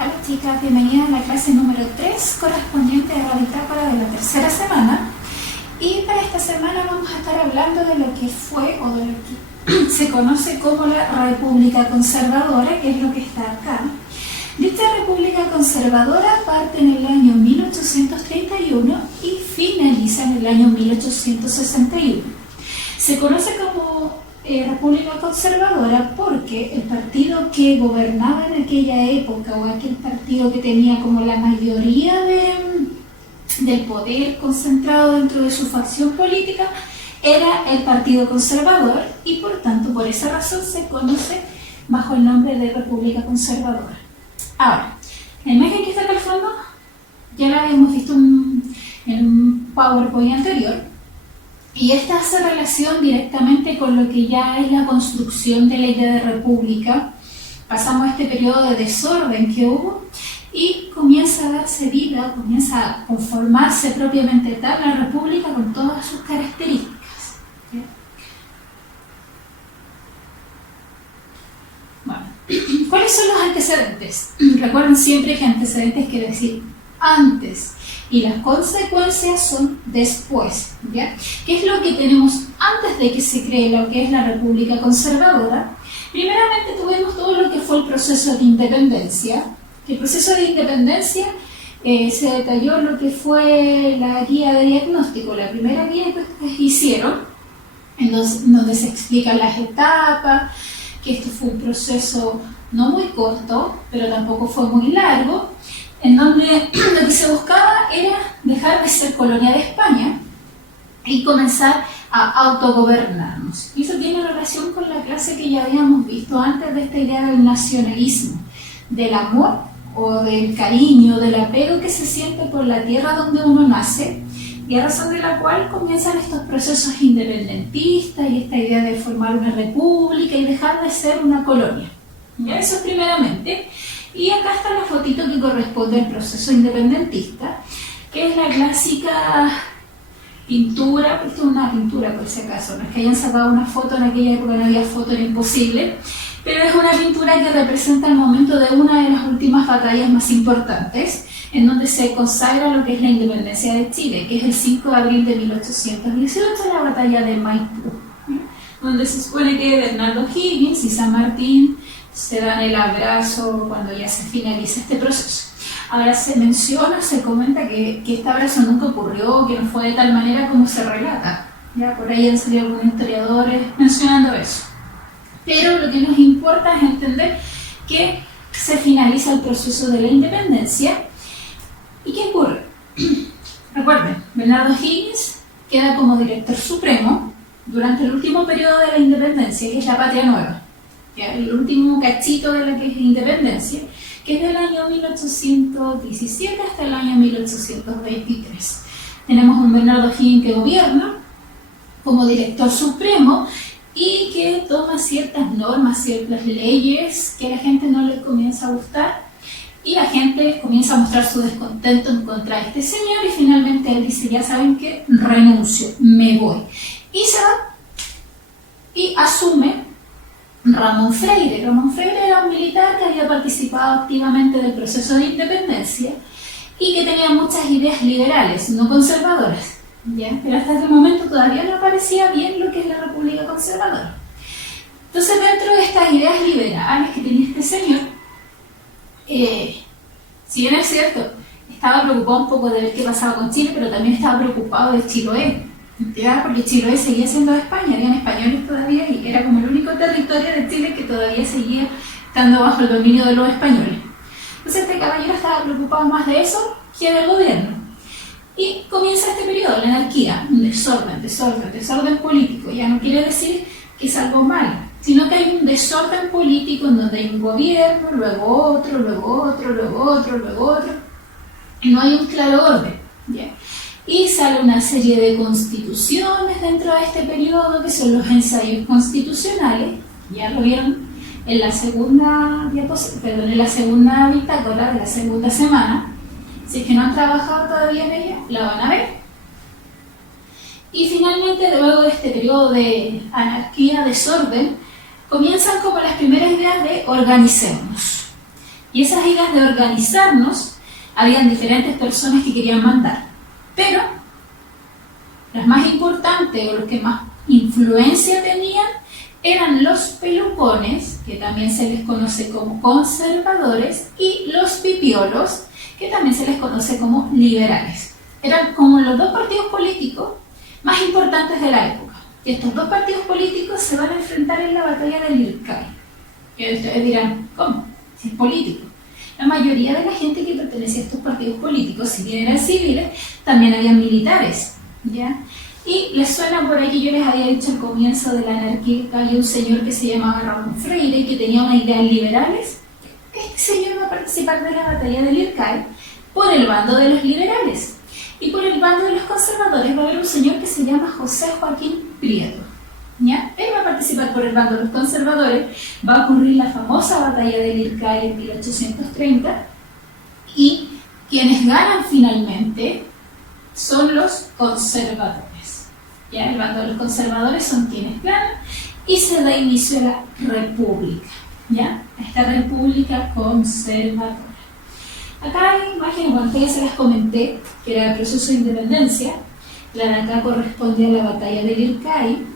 Hola chicas, bienvenidas a la clase número 3 correspondiente a la bitácora de la tercera semana. Y para esta semana vamos a estar hablando de lo que fue o de lo que se conoce como la República Conservadora, que es lo que está acá. Dicha República Conservadora parte en el año 1831 y finaliza en el año 1861. Se conoce como República Conservadora porque el partido que gobernaba en aquella época, o aquel partido que tenía como la mayoría del poder concentrado dentro de su facción política, era el Partido Conservador, y por tanto por esa razón se conoce bajo el nombre de República Conservadora. Ahora, la imagen que está acá al fondo ya la habíamos visto en un PowerPoint anterior, y esta hace relación directamente con lo que ya es la construcción de la idea de república. Pasamos este periodo de desorden que hubo y comienza a darse vida, comienza a conformarse propiamente tal la república con todas sus características. ¿Sí? Bueno, ¿cuáles son los antecedentes? Recuerden siempre que antecedentes quiere decir antes, y las consecuencias son después, ¿ya? ¿Qué es lo que tenemos antes de que se cree lo que es la República Conservadora? Primeramente tuvimos todo lo que fue el proceso de independencia. El proceso de independencia se detalló lo que fue la guía de diagnóstico, la primera guía que hicieron, en donde se explican las etapas, que esto fue un proceso no muy corto, pero tampoco fue muy largo, en donde lo que se buscaba era dejar de ser colonia de España y comenzar a autogobernarnos. Y eso tiene relación con la clase que ya habíamos visto antes de esta idea del nacionalismo, del amor o del cariño, del apego que se siente por la tierra donde uno nace, y a razón de la cual comienzan estos procesos independentistas y esta idea de formar una república y dejar de ser una colonia. ¿Ya? Eso es primeramente. Y acá está la fotito que corresponde al proceso independentista, que es la clásica pintura. Esto es una pintura por si acaso, no es que hayan sacado una foto, en aquella época no había foto, era imposible, pero es una pintura que representa el momento de una de las últimas batallas más importantes, en donde se consagra lo que es la independencia de Chile, que es el 5 de abril de 1818, la batalla de Maipú, donde se supone que Bernardo Higgins y San Martín se dan el abrazo cuando ya se finaliza este proceso. Ahora se menciona, se comenta que este abrazo nunca ocurrió, que no fue de tal manera como se relata. Ya por ahí han salido algunos historiadores mencionando eso. Pero lo que nos importa es entender que se finaliza el proceso de la independencia. ¿Y qué ocurre? Recuerden, Bernardo Higgins queda como director supremo durante el último periodo de la independencia, que es la Patria Nueva. ¿Ya? El último cachito de la que es independencia, que es del año 1817 hasta el año 1823. Tenemos un Bernardo Higgins que gobierna como director supremo y que toma ciertas normas, ciertas leyes que a la gente no le comienza a gustar, y la gente comienza a mostrar su descontento en contra de este señor, y finalmente él dice: ya saben que renuncio, me voy, y se va y asume Ramón Freire. Ramón Freire era un militar que había participado activamente del proceso de independencia y que tenía muchas ideas liberales, no conservadoras, ¿ya? Pero hasta ese momento todavía no parecía bien lo que es la República Conservadora. Entonces, dentro de estas ideas liberales que tenía este señor, si bien es cierto, estaba preocupado un poco de ver qué pasaba con Chile, pero también estaba preocupado de Chiloé, ¿ya? Porque Chiloé seguía siendo de España, habían españoles todavía, y era como el único territorio de Chile que todavía seguía estando bajo el dominio de los españoles. Entonces este caballero estaba preocupado más de eso que del gobierno. Y comienza este periodo, la anarquía, un desorden político. Ya no quiere decir que es algo malo, sino que hay un desorden político en donde hay un gobierno, luego otro, luego otro, luego otro, luego otro, y no hay un claro orden, ¿ya? Y sale una serie de constituciones dentro de este periodo, que son los ensayos constitucionales. Ya lo vieron en la segunda en la segunda bitácora de la segunda semana. Si es que no han trabajado todavía en ella, la van a ver. Y finalmente, luego de este periodo de anarquía, desorden, comienzan como las primeras ideas de organicémonos. Y esas ideas de organizarnos, habían diferentes personas que querían mandar. Pero las más importantes o los que más influencia tenían eran los pelucones, que también se les conoce como conservadores, y los pipiolos, que también se les conoce como liberales. Eran como los dos partidos políticos más importantes de la época. Y estos dos partidos políticos se van a enfrentar en la batalla del Lircay. Y ustedes dirán, ¿cómo? Si es político. La mayoría de la gente que pertenecía a estos partidos políticos, si bien eran civiles, también habían militares, ¿ya? Y les suena por ahí que yo les había dicho al comienzo de la anarquía que había un señor que se llamaba Ramón Freire, que tenía unas ideas liberales. Este señor va a participar de la batalla del Lircay por el bando de los liberales. Y por el bando de los conservadores va a haber un señor que se llama José Joaquín Prieto, ¿ya? Él va a participar por el bando de los conservadores. Va a ocurrir la famosa batalla del Lircay en 1830, y quienes ganan finalmente son los conservadores. ¿Ya? El bando de los conservadores son quienes ganan y se da inicio a la república, ¿ya? Esta república conservadora. Acá hay imágenes, bueno, ya se las comenté, que era el proceso de independencia. La de acá corresponde a la batalla del Lircay.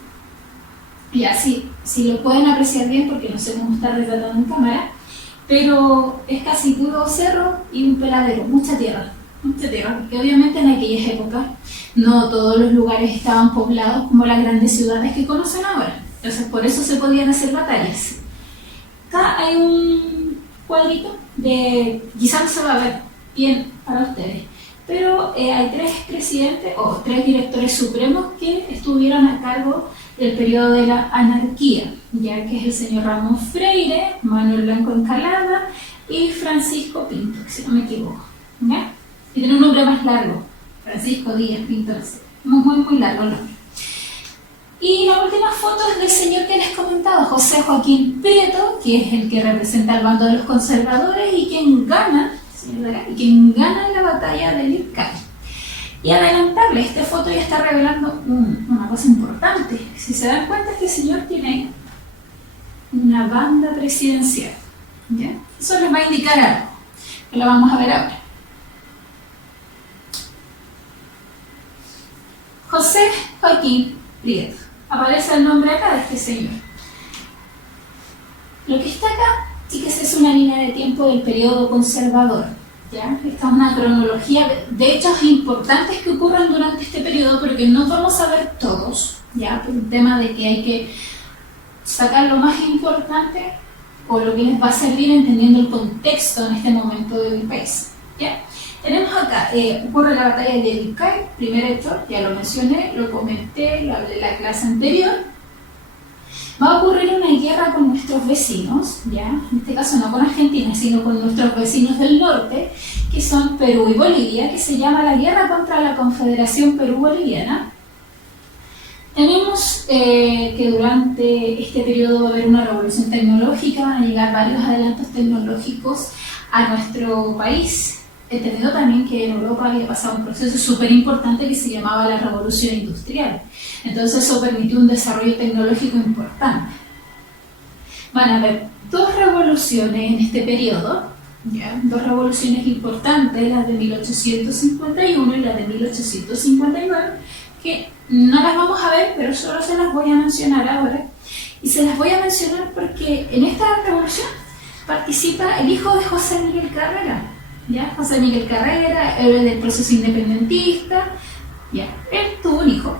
Y así, si lo pueden apreciar bien, porque no sé cómo está retratado en cámara, pero es casi puro cerro y un peladero, mucha tierra, porque obviamente en aquellas épocas no todos los lugares estaban poblados como las grandes ciudades que conocen ahora. Entonces por eso se podían hacer batallas. Acá hay un cuadrito quizás no se va a ver bien para ustedes, pero hay tres presidentes o tres directores supremos que estuvieron a cargo del periodo de la anarquía, ya que es el señor Ramón Freire, Manuel Blanco Encalada y Francisco Pinto, si no me equivoco, ¿ya? Y tiene un nombre más largo, Francisco Díaz Pinto, muy largo el nombre. Y la última foto es del señor que les comentaba, José Joaquín Prieto, que es el que representa al bando de los conservadores y quien gana la batalla del Lircay. Y adelantarle, esta foto ya está revelando una cosa importante. Si se dan cuenta, este señor tiene una banda presidencial, ¿ya? Eso les va a indicar algo, que lo vamos a ver ahora. José Joaquín Prieto. Aparece el nombre acá de este señor. Lo que está acá, chicas, es una línea de tiempo del periodo conservador, ¿ya? Esta es una cronología de hechos importantes que ocurren durante este periodo, pero que no vamos a ver todos, ¿ya? Por un tema de que hay que sacar lo más importante o lo que les va a servir entendiendo el contexto en este momento del país, ¿ya? Tenemos acá, ocurre la batalla de Lircay, primer hecho, ya lo mencioné, lo comenté, lo hablé en la clase anterior. Va a ocurrir una guerra con nuestros vecinos, ¿ya? En este caso no con Argentina, sino con nuestros vecinos del norte, que son Perú y Bolivia, que se llama la Guerra contra la Confederación Perú-Boliviana. Tenemos que durante este periodo va a haber una revolución tecnológica, van a llegar varios adelantos tecnológicos a nuestro país, entendiendo también que en Europa había pasado un proceso súper importante que se llamaba la revolución industrial. Entonces eso permitió un desarrollo tecnológico importante. Van a haber dos revoluciones en este periodo, ¿ya? Dos revoluciones importantes, las de 1851 y la de 1859, que no las vamos a ver, pero solo se las voy a mencionar ahora. Y se las voy a mencionar porque en esta revolución participa el hijo de José Miguel Carrera, ¿ya? José Miguel Carrera, héroe del proceso independentista, ¿ya? Él tuvo un hijo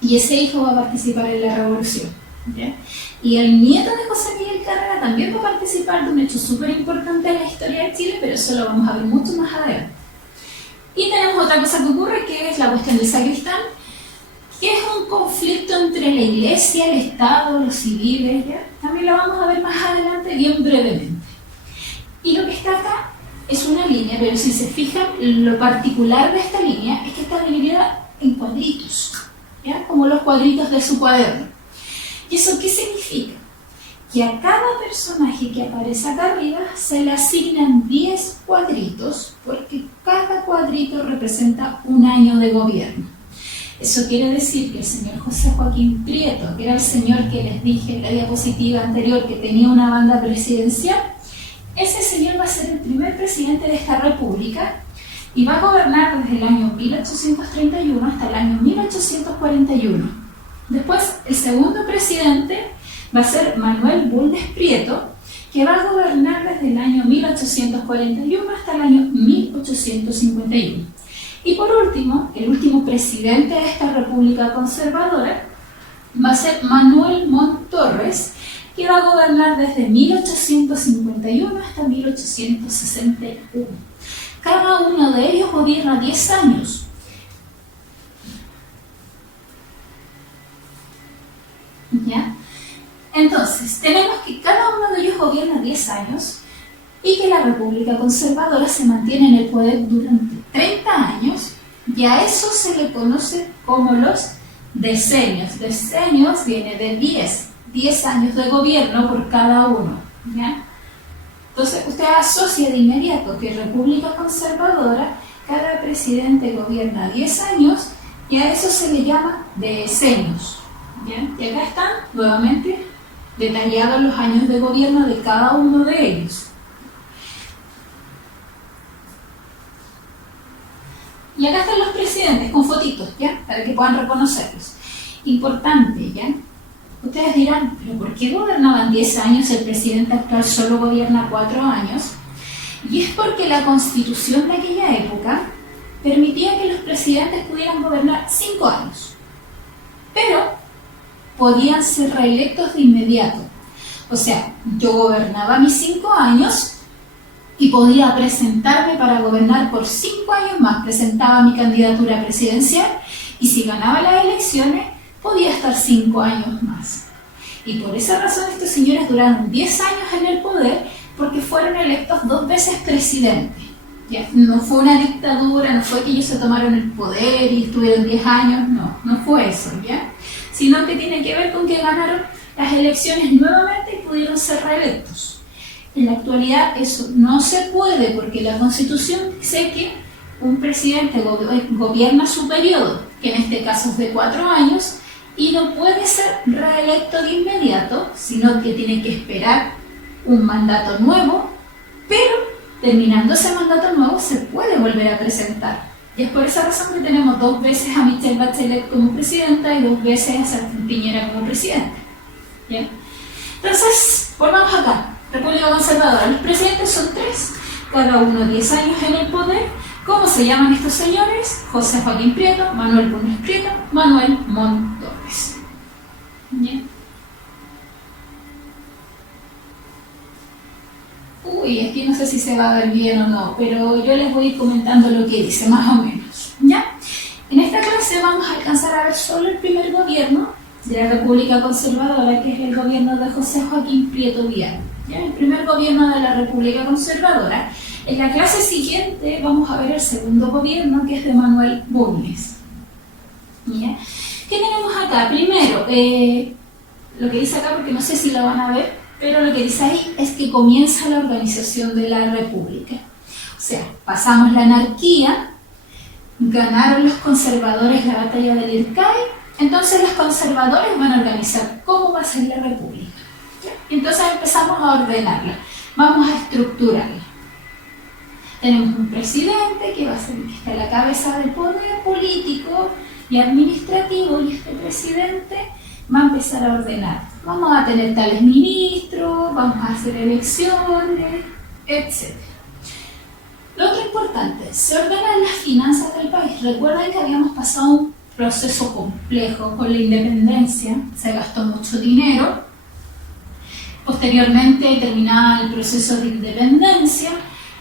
y ese hijo va a participar en la revolución, ¿ya? Y el nieto de José Miguel Carrera también va a participar de un hecho súper importante en la historia de Chile, pero eso lo vamos a ver mucho más adelante. Y tenemos otra cosa que ocurre, que es la cuestión del sacristán, que es un conflicto entre la iglesia, el Estado, los civiles, ¿ya? También lo vamos a ver más adelante, bien brevemente. Y lo que está acá es una línea, pero si se fijan, lo particular de esta línea es que está dividida en cuadritos, ¿ya? Como los cuadritos de su cuaderno. ¿Y eso qué significa? Que a cada personaje que aparece acá arriba se le asignan 10 cuadritos, porque cada cuadrito representa un año de gobierno. Eso quiere decir que el señor José Joaquín Prieto, que era el señor que les dije en la diapositiva anterior que tenía una banda presidencial, ese señor va a ser el primer presidente de esta república y va a gobernar desde el año 1831 hasta el año 1841. Después, el segundo presidente va a ser Manuel Bulnes Prieto, que va a gobernar desde el año 1841 hasta el año 1851. Y por último, el último presidente de esta república conservadora va a ser Manuel Montt Torres, que va a gobernar desde 1851 hasta 1861. Cada uno de ellos gobierna 10 años. ¿Ya? Entonces, tenemos que cada uno de ellos gobierna 10 años y que la República Conservadora se mantiene en el poder durante 30 años, y a eso se le conoce como los decenios. Decenios viene de 10 años de gobierno por cada uno. ¿Ya? Entonces, usted asocia de inmediato que República Conservadora, cada presidente gobierna 10 años y a eso se le llama decenios. ¿Ya? Y acá están nuevamente detallados los años de gobierno de cada uno de ellos. Y acá están los presidentes con fotitos, ¿ya? Para que puedan reconocerlos. Importante, ¿ya? Ustedes dirán, ¿pero por qué gobernaban 10 años? El presidente actual solo gobierna 4 años. Y es porque la constitución de aquella época permitía que los presidentes pudieran gobernar 5 años. Pero podían ser reelectos de inmediato. O sea, yo gobernaba mis 5 años y podía presentarme para gobernar por 5 años más. Presentaba mi candidatura presidencial y si ganaba las elecciones podía estar 5 años más. Y por esa razón estos señores duraron 10 años en el poder porque fueron electos 2 veces presidentes. ¿Ya? No fue una dictadura, no fue que ellos se tomaron el poder y estuvieron 10 años, no fue eso, ¿ya? Sino que tiene que ver con que ganaron las elecciones nuevamente y pudieron ser reelectos. En la actualidad eso no se puede porque la Constitución dice que un presidente gobierna su periodo, que en este caso es de 4 años, y no puede ser reelecto de inmediato, sino que tiene que esperar un mandato nuevo, pero terminando ese mandato nuevo se puede volver a presentar. Y es por esa razón que tenemos 2 veces a Michelle Bachelet como presidenta y 2 veces a Sebastián Piñera como presidente. ¿Bien? Entonces, volvamos acá. República Conservadora. Los presidentes son 3, cada uno 10 años en el poder. ¿Cómo se llaman estos señores? José Joaquín Prieto, Manuel Bulnes Prieto, Manuel Montt Torres. ¿Bien? Uy, aquí no sé si se va a ver bien o no, pero yo les voy a ir comentando lo que dice, más o menos. ¿Ya? En esta clase vamos a alcanzar a ver solo el primer gobierno de la República Conservadora, que es el gobierno de José Joaquín Prieto Vial. ¿Ya? El primer gobierno de la República Conservadora. En la clase siguiente vamos a ver el segundo gobierno, que es de Manuel Bulnes. ¿Ya? ¿Qué tenemos acá? Primero, lo que dice acá, porque no sé si lo van a ver, pero lo que dice ahí es que comienza la organización de la República. O sea, pasamos la anarquía, ganaron los conservadores la batalla del Ircay, entonces los conservadores van a organizar cómo va a ser la República. ¿Ya? Y entonces empezamos a ordenarla, vamos a estructurarla. Tenemos un presidente que va a ser el que está a la cabeza del poder político y administrativo, y este presidente va a empezar a ordenar. Vamos a tener tales ministros, vamos a hacer elecciones, etc. Lo otro importante, se ordenan las finanzas del país. Recuerden que habíamos pasado un proceso complejo con la independencia, se gastó mucho dinero. Posteriormente, terminaba el proceso de independencia,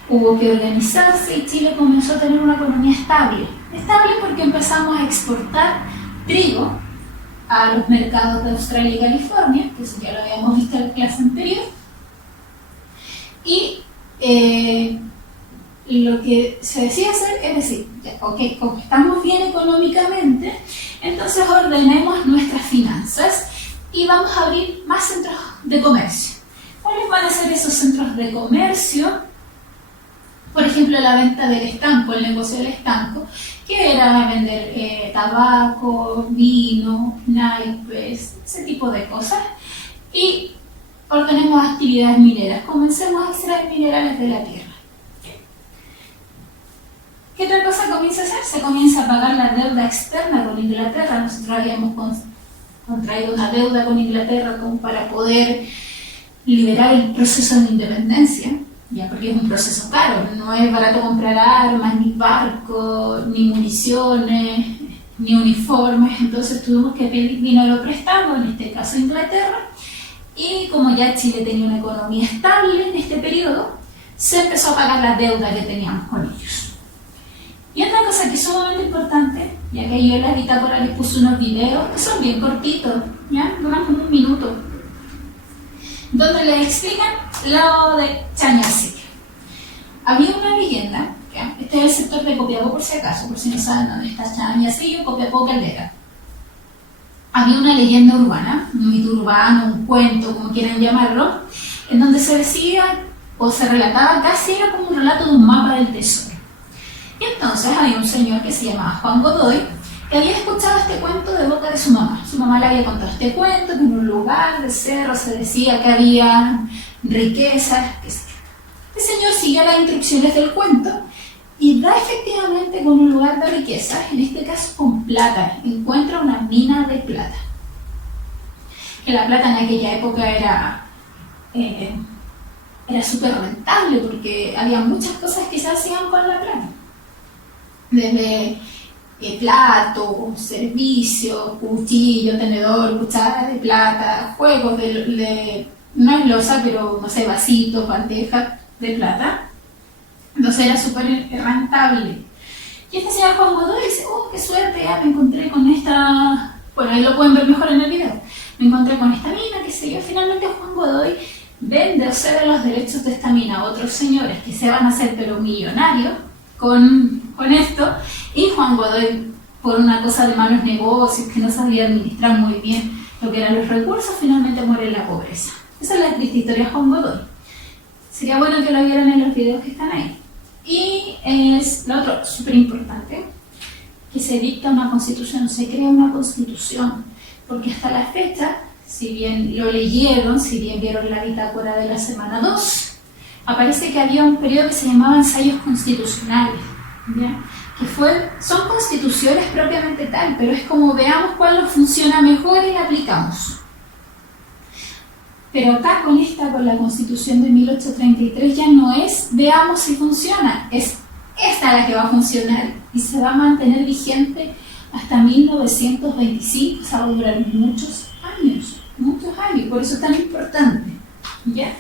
hubo que organizarse y Chile comenzó a tener una economía estable. Estable porque empezamos a exportar trigo a los mercados de Australia y California, que eso ya lo habíamos visto en la clase anterior. Y lo que se decía hacer es decir, ok, como estamos bien económicamente, entonces ordenemos nuestras finanzas y vamos a abrir más centros de comercio. ¿Cuáles van a ser esos centros de comercio? Por ejemplo, la venta del estanco, el negocio del estanco, que era vender tabaco, vino, naipes, ese tipo de cosas. Y ordenemos actividades mineras, comencemos a extraer minerales de la tierra. ¿Qué otra cosa comienza a hacer? Se comienza a pagar la deuda externa con Inglaterra. Nosotros habíamos contraído una deuda con Inglaterra como para poder liberar el proceso de independencia, ya, porque es un proceso caro, no es barato comprar armas, ni barcos, ni municiones, ni uniformes, entonces tuvimos que pedir dinero prestado, en este caso Inglaterra, y como ya Chile tenía una economía estable en este periodo, se empezó a pagar la deuda que teníamos con ellos. Y otra cosa que es sumamente importante, ya que yo en la bitácora les puse unos videos que son bien cortitos, ¿ya? Duran como 1 minuto, donde les explican lo de Chañarcillo. Había una leyenda, ¿ya? Este es el sector de Copiapó por si acaso, por si no saben dónde está Chañarcillo, Copiapó, Caldera. Había una leyenda urbana, un mito urbano, un cuento, como quieran llamarlo, en donde se decía o se relataba, casi era como un relato de un mapa del tesoro. Y entonces había un señor que se llamaba Juan Godoy, que había escuchado este cuento de boca de su mamá. Su mamá le había contado este cuento, que en un lugar de cerro se decía que había riquezas, qué sé yo. El señor sigue las instrucciones del cuento y da efectivamente con un lugar de riquezas, en este caso con plata. Encuentra una mina de plata. Que la plata en aquella época era súper rentable porque había muchas cosas que se hacían con la plata. Desde plato, servicio, cuchillo, tenedor, cuchara de plata, juegos no es losa, pero no sé, vasitos, bandejas de plata. Entonces era súper rentable. Y este señor Juan Godoy dice, qué suerte, ya me encontré con esta, bueno, ahí lo pueden ver mejor en el video, me encontré con esta mina, qué sé yo. Finalmente Juan Godoy vende o cede los derechos de esta mina a otros señores que se van a hacer pero millonarios con esto, y Juan Godoy, por una cosa de malos negocios, que no sabía administrar muy bien lo que eran los recursos, finalmente muere en la pobreza. Esa es la triste historia de Juan Godoy. Sería bueno que lo vieran en los videos que están ahí. Y es lo otro súper importante, que se dicta una constitución, se crea una constitución, porque hasta la fecha, si bien lo leyeron, si bien vieron la bitácora de la semana 2, aparece que había un periodo que se llamaba ensayos constitucionales, ¿ya? Que son constituciones propiamente tal, pero es como veamos cuál nos funciona mejor y la aplicamos. Pero acá con la Constitución de 1833 ya no es veamos si funciona, es esta la que va a funcionar y se va a mantener vigente hasta 1925, o sea, va a durar muchos años, por eso es tan importante, ¿ya?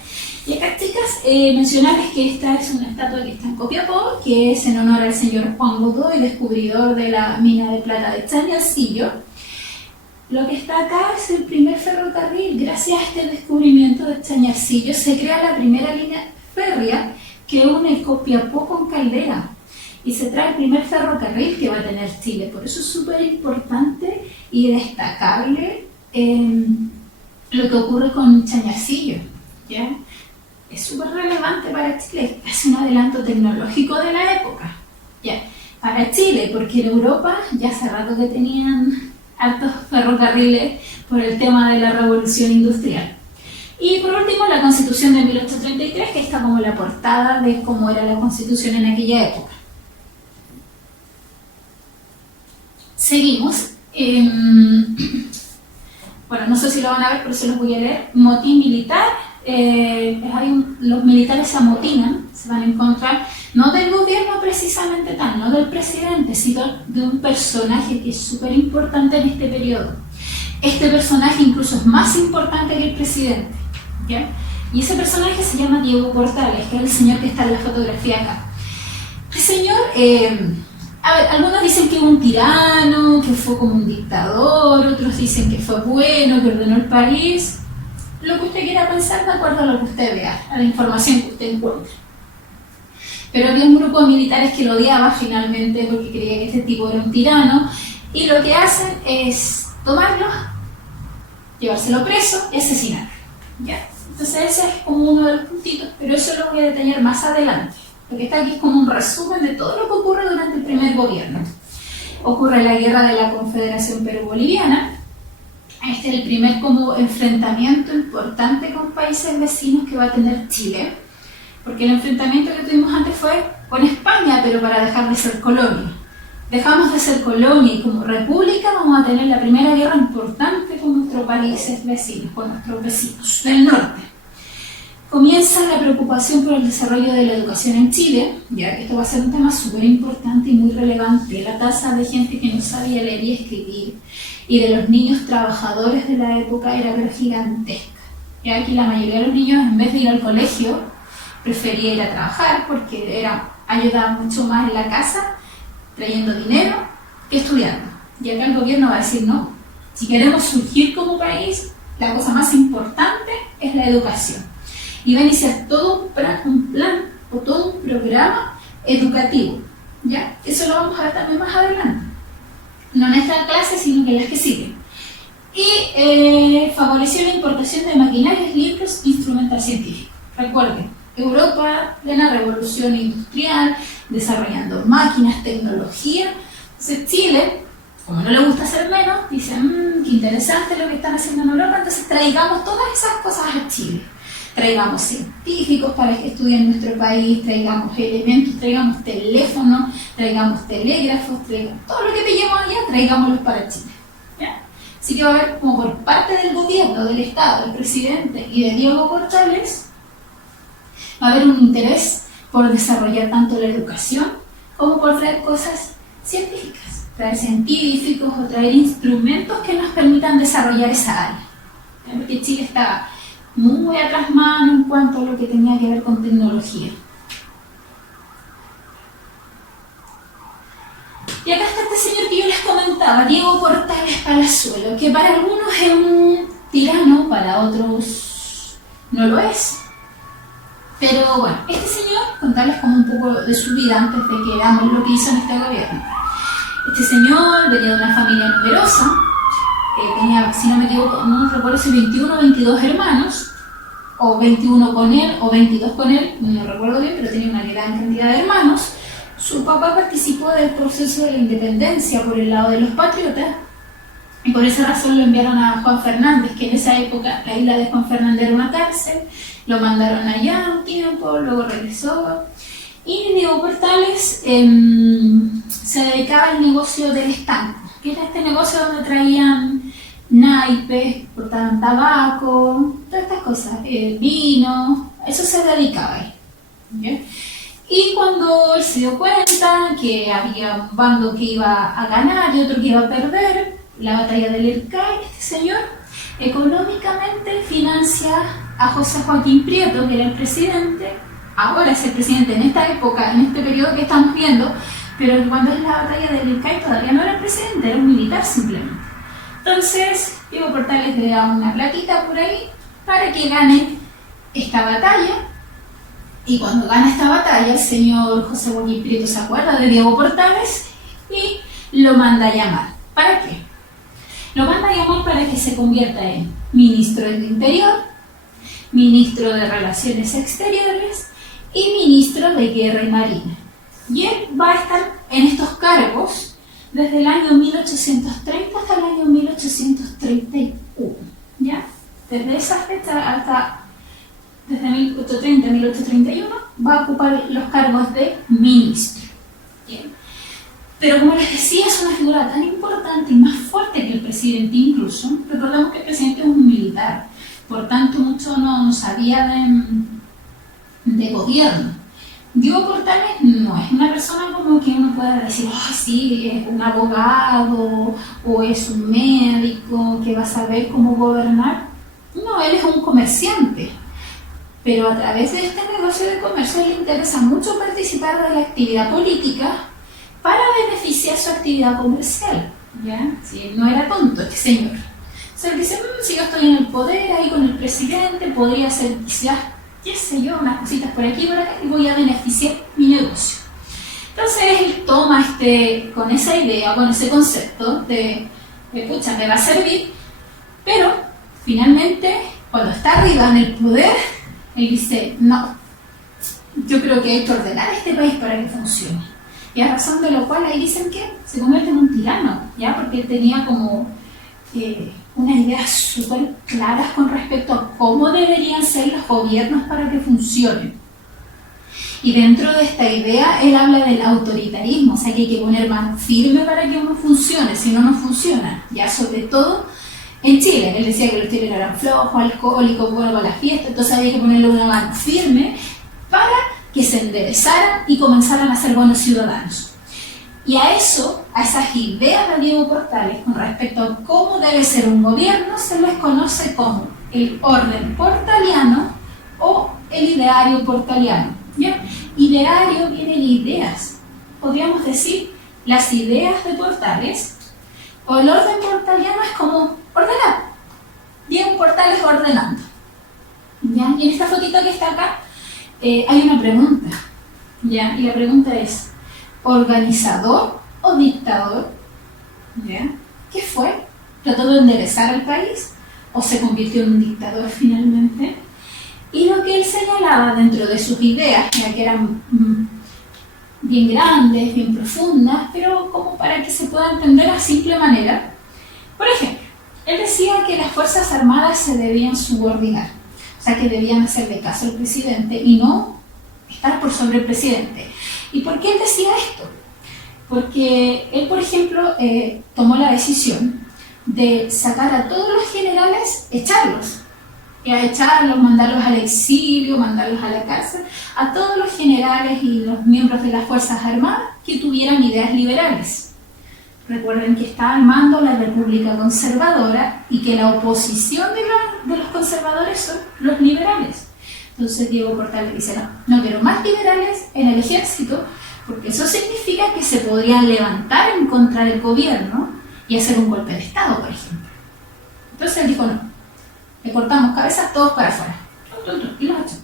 Y acá, chicas, mencionarles que esta es una estatua que está en Copiapó, que es en honor al señor Juan Godoy, descubridor de la mina de plata de Chañarcillo. Lo que está acá es el primer ferrocarril. Gracias a este descubrimiento de Chañarcillo se crea la primera línea férrea que une Copiapó con Caldera y se trae el primer ferrocarril que va a tener Chile. Por eso es súper importante y destacable lo que ocurre con Chañarcillo, ¿ya? Es súper relevante para Chile, es casi un adelanto tecnológico de la época, ¿ya? Para Chile, porque en Europa ya hace rato que tenían hartos ferrocarriles por el tema de la revolución industrial. Y por último, la Constitución de 1833, que está como la portada de cómo era la Constitución en aquella época. Seguimos. Bueno, no sé si lo van a ver, pero se los voy a leer. Motín militar. Los militares se amotinan, se van en contra, no del gobierno precisamente tal, no del presidente, sino de un personaje que es súper importante en este periodo. Este personaje incluso es más importante que el presidente, ¿ya? Y ese personaje se llama Diego Portales, que es el señor que está en la fotografía acá. Este señor, algunos dicen que es un tirano, que fue como un dictador, otros dicen que fue bueno, que ordenó el país. Lo que usted quiera pensar de acuerdo a lo que usted vea, a la información que usted encuentre. Pero había un grupo de militares que lo odiaba finalmente porque creía que este tipo era un tirano, y lo que hacen es tomarlo, llevárselo preso y asesinarlo, ¿ya? Entonces ese es como uno de los puntitos, pero eso lo voy a detallar más adelante. Lo que está aquí es como un resumen de todo lo que ocurre durante el primer gobierno. Ocurre la guerra de la Confederación Perú-Boliviana. Este es el primer como enfrentamiento importante con países vecinos que va a tener Chile, porque el enfrentamiento que tuvimos antes fue con España, pero para dejar de ser colonia. Dejamos de ser colonia y como república vamos a tener la primera guerra importante con nuestros países vecinos, con nuestros vecinos del norte. Comienza la preocupación por el desarrollo de la educación en Chile, ya que esto va a ser un tema súper importante y muy relevante. La tasa de gente que no sabía leer y escribir y de los niños trabajadores de la época era pero gigantesca. Ya que la mayoría de los niños, en vez de ir al colegio, prefería ir a trabajar porque ayudaba mucho más en la casa trayendo dinero que estudiando. Y acá el gobierno va a decir no. Si queremos surgir como país, la cosa más importante es la educación. Y va a iniciar todo un plan o todo un programa educativo. ¿Ya? Eso lo vamos a ver también más adelante. No en esta clase, sino en las que siguen. Y favoreció la importación de maquinarias, libros e instrumental científico. Recuerden, Europa, plena revolución industrial, desarrollando máquinas, tecnología. Entonces Chile, como no le gusta hacer menos, dice, qué interesante lo que están haciendo en Europa, entonces traigamos todas esas cosas a Chile. Traigamos científicos para que estudien en nuestro país, traigamos elementos, traigamos teléfonos, traigamos telégrafos, traigamos todo lo que pillemos allá, traigámoslos para Chile. ¿Ya? Así que va a haber como por parte del gobierno, del Estado, del presidente y de Diego Portales, va a haber un interés por desarrollar tanto la educación como por traer cosas científicas, traer científicos o traer instrumentos que nos permitan desarrollar esa área. Porque Chile estaba muy atrás mano en cuanto a lo que tenía que ver con tecnología. Y acá está este señor que yo les comentaba, Diego Portales Palazuelo, que para algunos es un tirano, para otros no lo es. Pero bueno, este señor, contarles como un poco de su vida antes de que veamos lo que hizo en este gobierno. Este señor venía de una familia numerosa, tenía, si no me equivoco, no recuerdo si 21 o 22 hermanos, o 21 con él, o 22 con él, no recuerdo bien, pero tenía una gran cantidad de hermanos. Su papá participó del proceso de la independencia por el lado de los patriotas, y por esa razón lo enviaron a Juan Fernández, que en esa época la isla de Juan Fernández era una cárcel, lo mandaron allá un tiempo, luego regresó. Y Diego Portales se dedicaba al negocio del estanco, que era este negocio donde traían naipes, portaban tabaco, todas estas cosas, vino, eso se dedicaba él. ¿Bien? Y cuando él se dio cuenta que había un bando que iba a ganar y otro que iba a perder, la batalla del Ircay, este señor económicamente financia a José Joaquín Prieto, que era el presidente, ahora es el presidente en esta época, en este periodo que estamos viendo, pero cuando es la batalla del Ircay todavía no era el presidente, era un militar simplemente. Entonces, Diego Portales le da una platita por ahí para que gane esta batalla. Y cuando gana esta batalla, el señor José Joaquín Prieto se acuerda de Diego Portales y lo manda a llamar. ¿Para qué? Lo manda a llamar para que se convierta en ministro del Interior, ministro de Relaciones Exteriores y ministro de Guerra y Marina. Y él va a estar en estos cargos desde el año 1830 hasta el año 1831. ¿Ya? Desde esa fecha hasta desde 1830 a 1831 va a ocupar los cargos de ministro. ¿Bien? Pero como les decía, es una figura tan importante y más fuerte que el presidente incluso. Recordemos que el presidente es un militar, por tanto mucho no sabía de gobierno. Diego Portales no es una persona como que uno pueda decir, sí, es un abogado o es un médico que va a saber cómo gobernar. No, él es un comerciante. Pero a través de este negocio de comercio le interesa mucho participar de la actividad política para beneficiar su actividad comercial. ¿Ya? Sí, no era tonto este señor. O sea, él dice, si yo estoy en el poder, ahí con el presidente, podría hacer quizás, qué sé yo, unas cositas por aquí y por acá, y voy a beneficiar mi negocio. Entonces él toma con esa idea, con ese concepto de pucha, me va a servir, pero finalmente, cuando está arriba en el poder, él dice, no, yo creo que hay que ordenar este país para que funcione. Y a razón de lo cual ahí dicen que se convierte en un tirano, ¿ya? Porque él tenía como unas ideas súper claras con respecto a cómo deberían ser los gobiernos para que funcionen. Y dentro de esta idea, él habla del autoritarismo, o sea que hay que poner mano firme para que uno funcione, si no, no funciona. Ya sobre todo en Chile, él decía que los chilenos eran flojos, alcohólicos, buenos para la fiesta, entonces había que ponerle una mano firme para que se enderezaran y comenzaran a ser buenos ciudadanos. Y a eso, a esas ideas de Diego Portales con respecto a cómo debe ser un gobierno, se les conoce como el orden portaliano o el ideario portaliano. ¿Bien? Ideario viene de ideas, podríamos decir las ideas de Portales, o el orden portaliano es como ordenar. Diego Portales ordenando. ¿Ya? Y en esta fotito que está acá hay una pregunta, ¿ya? Y la pregunta es: ¿organizador o dictador? ¿Ya? ¿Qué fue? ¿Trató de enderezar al país o se convirtió en un dictador finalmente? Y lo que él señalaba dentro de sus ideas, ya que eran bien grandes, bien profundas, pero como para que se pueda entender a simple manera. Por ejemplo, él decía que las Fuerzas Armadas se debían subordinar, o sea que debían hacerle caso al presidente y no estar por sobre el presidente. ¿Y por qué él decía esto? Porque él, por ejemplo, tomó la decisión de sacar a todos los generales, echarlos, mandarlos al exilio, mandarlos a la cárcel, a todos los generales y los miembros de las Fuerzas Armadas que tuvieran ideas liberales. Recuerden que está al mando la República Conservadora y que la oposición de los conservadores son los liberales. Entonces Diego Portales dice: no quiero más liberales en el ejército, porque eso significa que se podrían levantar en contra del gobierno y hacer un golpe de Estado, por ejemplo. Entonces él dijo: no, le cortamos cabezas, todos para afuera. Y los echó.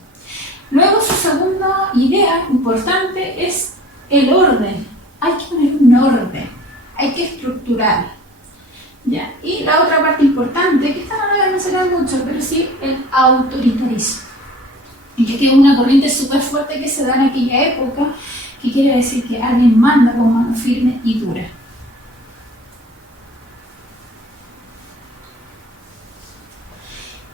Luego su segunda idea importante es el orden. Hay que poner un orden, hay que estructurar. ¿Ya? Y la otra parte importante, que esta no la voy a mencionar mucho, pero sí el autoritarismo. Y que es una corriente súper fuerte que se da en aquella época, que quiere decir que alguien manda con mano firme y dura.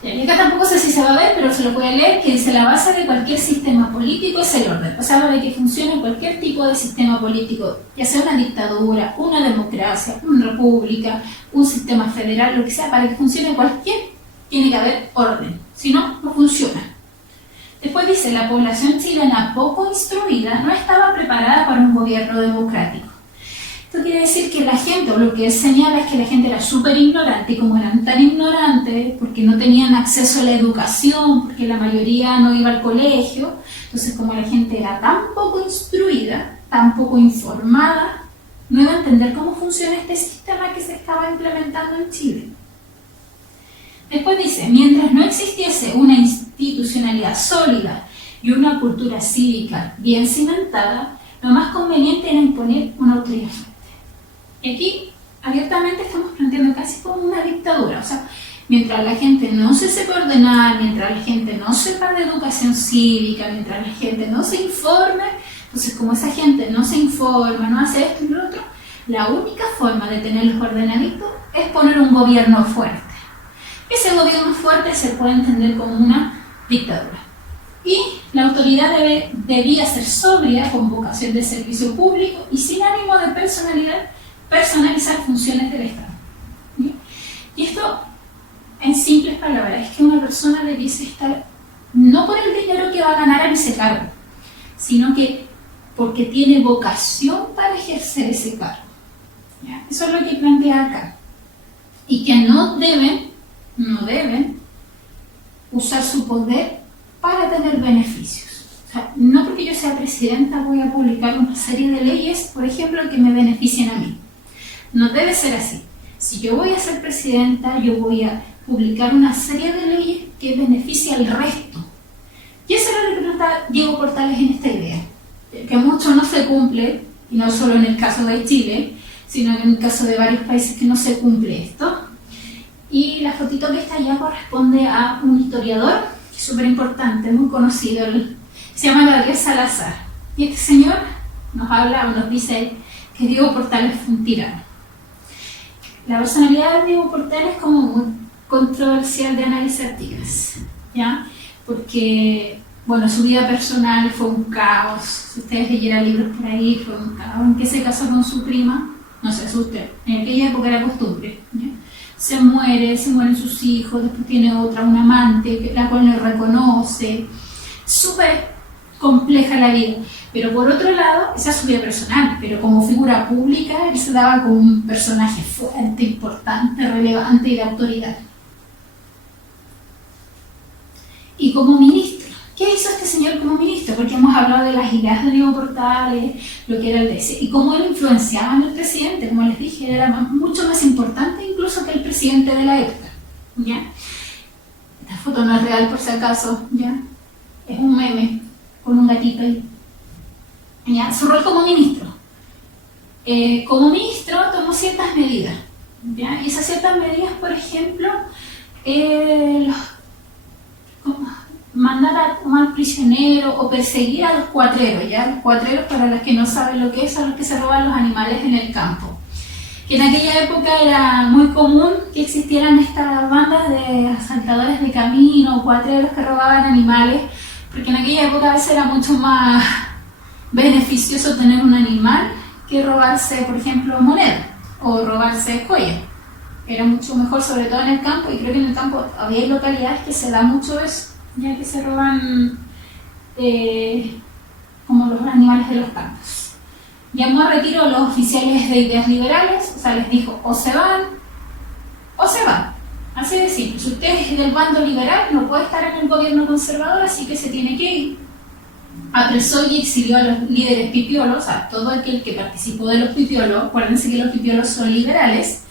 Y acá tampoco sé si se va a ver, pero se lo voy a leer, que dice: la base de cualquier sistema político es el orden. O sea, para que funcione cualquier tipo de sistema político, ya sea una dictadura, una democracia, una república, un sistema federal, lo que sea, para que funcione cualquier, tiene que haber orden. Si no, no funciona. Después dice: la población chilena poco instruida no estaba preparada para un gobierno democrático. Esto quiere decir que la gente, o lo que él señala es que la gente era súper ignorante, y como eran tan ignorantes, porque no tenían acceso a la educación, porque la mayoría no iba al colegio, entonces como la gente era tan poco instruida, tan poco informada, no iba a entender cómo funciona este sistema que se estaba implementando en Chile. Después dice: mientras no existiese una institucionalidad sólida y una cultura cívica bien cimentada, lo más conveniente era imponer una autoridad fuerte. Y aquí abiertamente estamos planteando casi como una dictadura. O sea, mientras la gente no se sepa ordenar, mientras la gente no sepa de educación cívica, mientras la gente no se informe, entonces como esa gente no se informa, no hace esto y lo otro, la única forma de tenerlos ordenaditos es poner un gobierno fuerte. Ese gobierno fuerte se puede entender como una dictadura. Y la autoridad debía ser sobria, con vocación de servicio público y sin ánimo de personalizar funciones del Estado. ¿Sí? Y esto, en simples palabras, es que una persona debiese estar no por el dinero que va a ganar en ese cargo, sino que porque tiene vocación para ejercer ese cargo. ¿Ya? Eso es lo que plantea acá. Y que no deben usar su poder para tener beneficios. O sea, no porque yo sea presidenta voy a publicar una serie de leyes, por ejemplo, que me beneficien a mí. No debe ser así. Si yo voy a ser presidenta, yo voy a publicar una serie de leyes que beneficien al resto. Y eso es lo que trata Diego Portales en esta idea. Que mucho no se cumple, y no solo en el caso de Chile, sino en el caso de varios países que no se cumple esto. Y la fotito que está allá corresponde a un historiador súper importante, muy conocido, se llama Gabriel Salazar. Y este señor nos habla o nos dice que Diego Portales fue un tirano. la personalidad de Diego Portales es como muy controversial de analizar, chicas, ¿ya? Porque, bueno, su vida personal fue un caos. Si ustedes leyeran libros por ahí, fue un caos. En que se casó con su prima, no se asusten, en aquella época era costumbre, ¿ya? Se mueren sus hijos, después tiene otra, un amante, la cual no reconoce. Súper compleja la vida. Pero por otro lado, esa es su vida personal, pero como figura pública, él se daba como un personaje fuerte, importante, relevante y de autoridad. Y como ministro, ¿qué hizo este señor como ministro? Porque hemos hablado de las ideas de Diego Portales, lo que era el DC, y cómo él influenciaba en el presidente. Como les dije, era mucho más importante incluso que el presidente de la época, ¿ya? Esta foto no es real por si acaso, ¿ya? Es un meme con un gatito ahí, ¿ya? Su rol como ministro. Como ministro tomó ciertas medidas, ¿ya? Y esas ciertas medidas, por ejemplo, mandar a tomar prisionero o perseguir a los cuatreros, ¿ya? Los cuatreros, para las que no saben lo que es, son los que se roban los animales en el campo. Que en aquella época era muy común que existieran estas bandas de asaltadores de camino o cuatreros que robaban animales, porque en aquella época a veces era mucho más beneficioso tener un animal que robarse, por ejemplo, moneda o robarse joyas. Era mucho mejor, sobre todo en el campo, y creo que en el campo había localidades que se da mucho eso, ya que se roban como los animales de los campos. Llamó a retiro a los oficiales de ideas liberales, o sea, les dijo, o se van, o se van. Así de simple. Si usted es del bando liberal, no puede estar en el gobierno conservador, así que se tiene que ir. Apresó y exilió a los líderes pipiolos, o sea, todo aquel que participó de los pipiolos. Acuérdense que los pipiolos son liberales.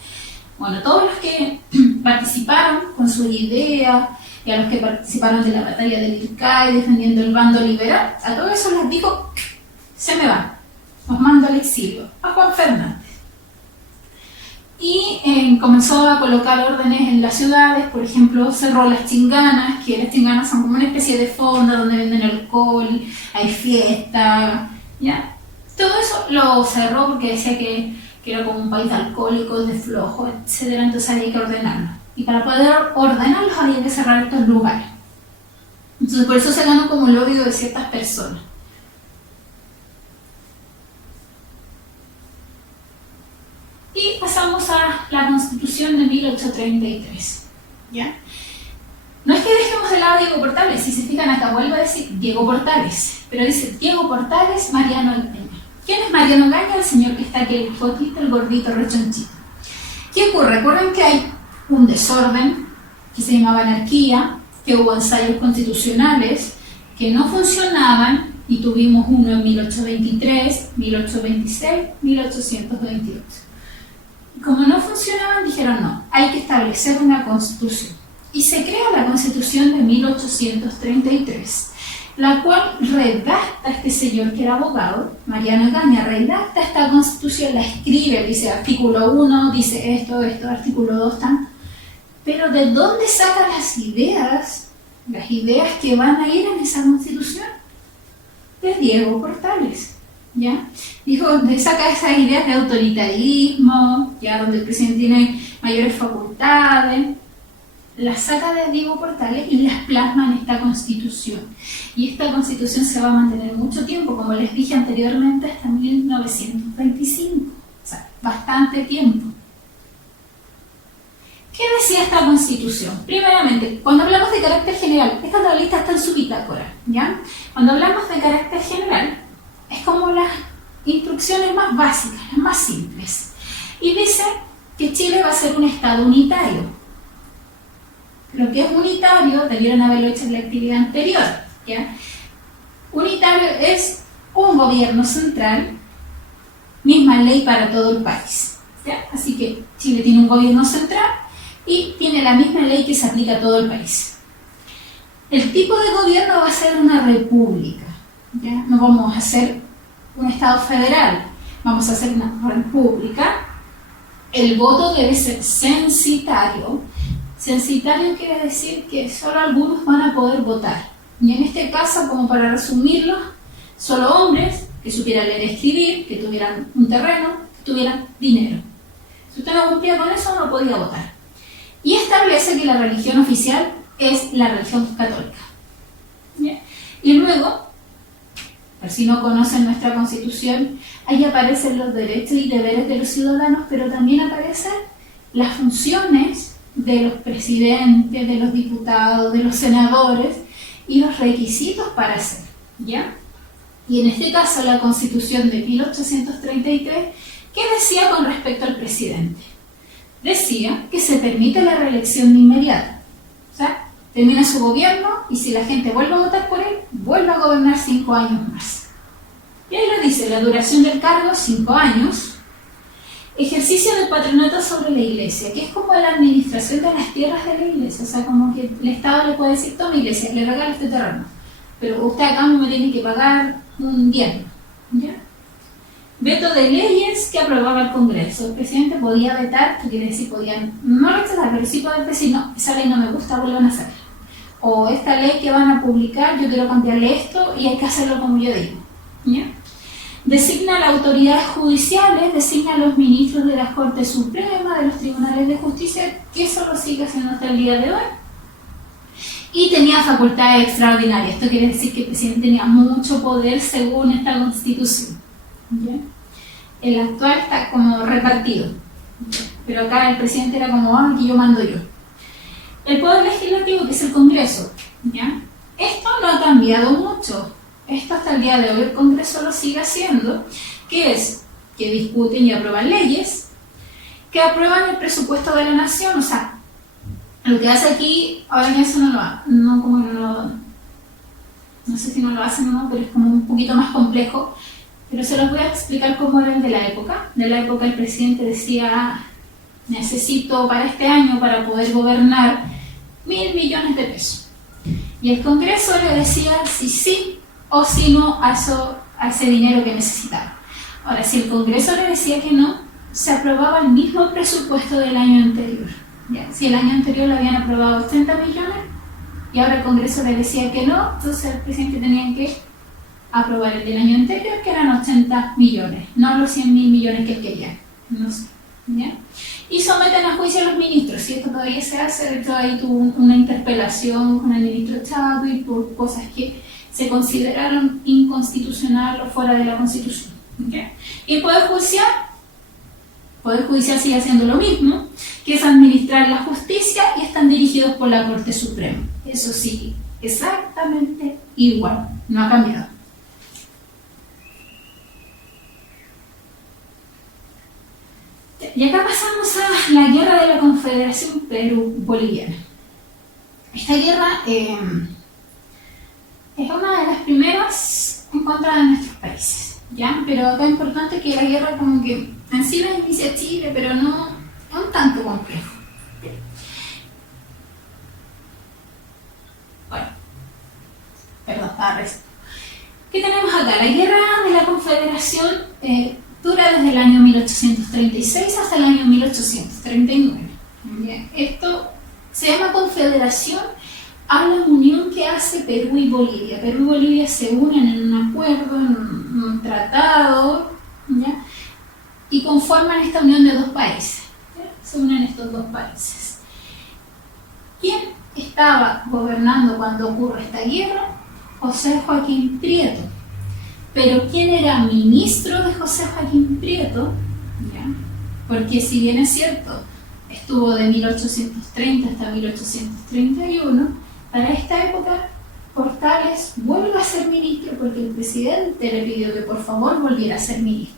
Bueno, todos los que participaron con sus ideas, y a los que participaron de la batalla del Ircay defendiendo el bando liberal, a todos esos les dijo, se me van, os mando al exilio, a Juan Fernández. Y comenzó a colocar órdenes en las ciudades. Por ejemplo, cerró las chinganas, que las chinganas son como una especie de fonda donde venden alcohol, hay fiesta, ¿ya? Todo eso lo cerró porque decía que era como un país de alcohólicos, de flojos, etc. Entonces había que ordenarlo. Y para poder ordenarlos había que cerrar estos lugares. Entonces por eso se ganó como el odio de ciertas personas. Y pasamos a la Constitución de 1833, ¿ya? No es que dejemos de lado a Diego Portales, si se fijan acá vuelvo a decir Diego Portales, pero dice Diego Portales, Mariano Gaña. ¿Quién es Mariano Gaña? El señor que está aquí, el fotito, el gordito, rechonchito. ¿Qué ocurre? Recuerden que hay un desorden que se llamaba anarquía, que hubo ensayos constitucionales que no funcionaban y tuvimos uno en 1823, 1826, 1828. Como no funcionaban, dijeron no, hay que establecer una constitución. Y se crea la Constitución de 1833, la cual redacta este señor que era abogado, Mariano Gaña, redacta esta constitución, la escribe, dice artículo 1, dice esto, artículo 2, tan. Pero ¿de dónde saca las ideas que van a ir en esa constitución? De Diego Portales, ¿ya? Dijo, saca esas ideas de autoritarismo, ya donde el presidente tiene mayores facultades, las saca de Diego Portales y las plasma en esta constitución. Y esta constitución se va a mantener mucho tiempo, como les dije anteriormente, hasta 1925, o sea, bastante tiempo. ¿Qué decía esta constitución? Primeramente, cuando hablamos de carácter general, esta tablita está en su bitácora, ¿ya? Cuando hablamos de carácter general, es como las instrucciones más básicas, las más simples. Y dice que Chile va a ser un estado unitario. Lo que es unitario, debieron haberlo hecho en la actividad anterior, ¿ya? Unitario es un gobierno central, misma ley para todo el país, ¿ya? Así que Chile tiene un gobierno central y tiene la misma ley que se aplica a todo el país. El tipo de gobierno va a ser una república, ¿ya? No vamos a hacer un estado federal, vamos a hacer una república. El voto debe ser censitario. Censitario quiere decir que solo algunos van a poder votar. Y en este caso, como para resumirlo, solo hombres que supieran leer y escribir, que tuvieran un terreno, que tuvieran dinero. Si usted no cumplía con eso, no podía votar. Y establece que la religión oficial es la religión católica. ¿Bien? Y luego, por si no conocen nuestra Constitución, ahí aparecen los derechos y deberes de los ciudadanos, pero también aparecen las funciones de los presidentes, de los diputados, de los senadores y los requisitos para hacer, ¿ya? Y en este caso la Constitución de 1833, ¿qué decía con respecto al presidente? Decía que se permite la reelección de inmediata. O sea, termina su gobierno y si la gente vuelve a votar por él, vuelve a gobernar 5 años más. Y ahí lo dice, la duración del cargo, 5 años. Ejercicio del patronato sobre la iglesia, que es como la administración de las tierras de la iglesia. O sea, como que el Estado le puede decir, toma iglesia, le regalo este terreno, pero usted a cambio me tiene que pagar un diezmo, ¿ya? Veto de leyes que aprobaba el Congreso. El presidente podía vetar, que quiere decir, podían no rechazar, pero sí poder decir, no, esa ley no me gusta, vuelvan a hacerla. O esta ley que van a publicar, yo quiero cambiarle esto y hay que hacerlo como yo digo, ¿ya? Designa las autoridades judiciales, designa a los ministros de la Corte Suprema, de los tribunales de justicia, que eso lo sigue haciendo hasta el día de hoy. Y tenía facultades extraordinarias. Esto quiere decir que el presidente tenía mucho poder según esta Constitución. ¿Bien? El actual está como repartido. ¿Bien? Pero acá el presidente era como, aquí yo mando yo. El poder legislativo, que es el Congreso. ¿Ya? Esto no ha cambiado mucho. Esto hasta el día de hoy el Congreso lo sigue haciendo, que es que discuten y aprueban leyes, que aprueban el presupuesto de la nación. O sea, lo que hace aquí, ahora ya eso no lo hace, no sé si no lo hacen o no, pero es como un poquito más complejo, pero se los voy a explicar cómo era el de la época. De la época el presidente decía, necesito para este año, para poder gobernar, 1.000 millones de pesos. Y el Congreso le decía si sí o si no a ese dinero que necesitaba. Ahora, si el Congreso le decía que no, se aprobaba el mismo presupuesto del año anterior. ¿Ya? Si el año anterior le habían aprobado 80 millones y ahora el Congreso le decía que no, entonces el presidente tenía que aprobar el del año anterior, que eran 80 millones, no los 100.000 millones que él quería. No sé, ¿ya? Y someten a juicio a los ministros. Si esto todavía se hace, de hecho ahí tuvo una interpelación con el ministro Chadwick por cosas que se consideraron inconstitucional o fuera de la Constitución. ¿Okay? Y el Poder Judicial sigue haciendo lo mismo, que es administrar la justicia y están dirigidos por la Corte Suprema. Eso sí, exactamente igual, no ha cambiado. Y acá pasamos a la guerra de la Confederación Perú-Boliviana. Esta guerra es una de las primeras en contra de nuestros países, ¿ya? Pero acá es importante que la guerra como que en sí la inicia Chile, pero no es un tanto complejo. Bueno, perdón, ¿qué tenemos acá? La guerra de la Confederación dura desde el año 1836 hasta el año 1839. ¿Ya? Esto se llama Confederación a la unión que hace Perú y Bolivia. Perú y Bolivia se unen en un acuerdo, en un tratado, ¿ya? Y conforman esta unión de dos países. ¿Ya? Se unen estos dos países. ¿Quién estaba gobernando cuando ocurre esta guerra? José Joaquín Prieto. Pero ¿quién era ministro de José Joaquín Prieto? ¿Ya? Porque si bien es cierto, estuvo de 1830 hasta 1831, para esta época Portales vuelve a ser ministro porque el presidente le pidió que por favor volviera a ser ministro.